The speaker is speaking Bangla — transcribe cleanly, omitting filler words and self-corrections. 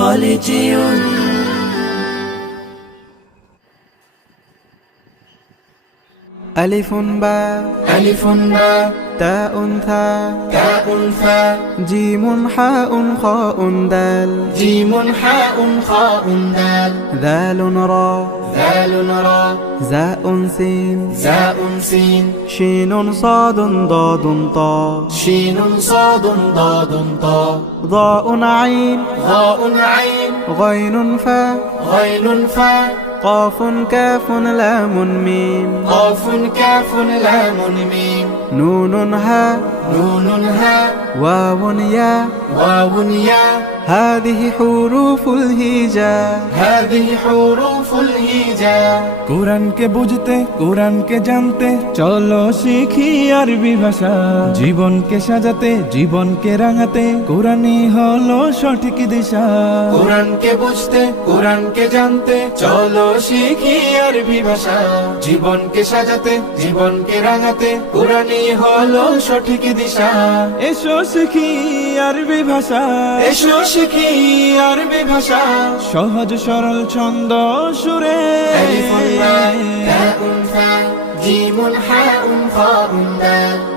خالديون. ألف باء ألف باء تاء ثاء تاء ثاء جيم حاء خاء دال جيم حاء خاء دال ذال را ذال را زاء سين زاء سين شين صاد ضاد طاء شين صاد ضاد طاء ضاء عين ضاء عين غين فاء غين فاء قاف كاف لام ميم قاف كاف لام ميم نون هاء نون هاء واو ياء واو ياء هذه حروف الهجاء هذه حروف الهجاء। কোরআনকে বুঝতে কোরআনকে জানতে চলো শিখি আরবি ভাষা জীবনকে সাজাতে জীবনকে রাঙাতে কোরআনই হলো সঠিক দিশা কোরআনকে বুঝতে কোরআনকে জানতে চলো শিখি আরবি ভাষা জীবনকে সাজাতে জীবনকে রাঙাতে কোরআনই হলো সঠিক দিশা। এসো শিখি আরবি ভাষা এসো শিখি আরবি ভাষা সহজ সরল ছন্দ সুরে ألف باء تاء ثاء جيم حاء خاء دال